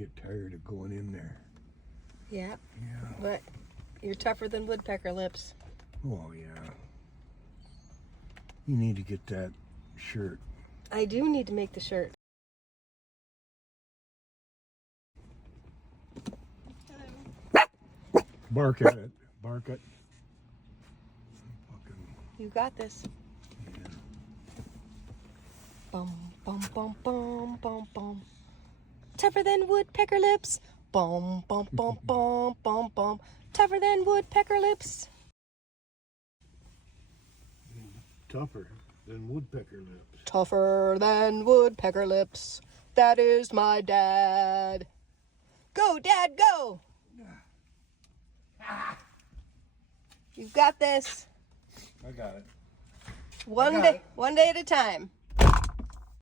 get tired of going in there. Yeah. Yeah. But you're tougher than woodpecker lips. Oh, yeah. You need to get that shirt. I do need to make the shirt. Bark at it. Bark it. Fucking, You got this. yeah. Bum, bum, bum, bum, bum, bum. Tougher than woodpecker lips. Bum, bum, bum, bum, bum, bum. Tougher than woodpecker lips. Tougher than woodpecker lips. Tougher than woodpecker lips. That is my dad. Go, Dad, go! You've got this. I got it. One day at a time.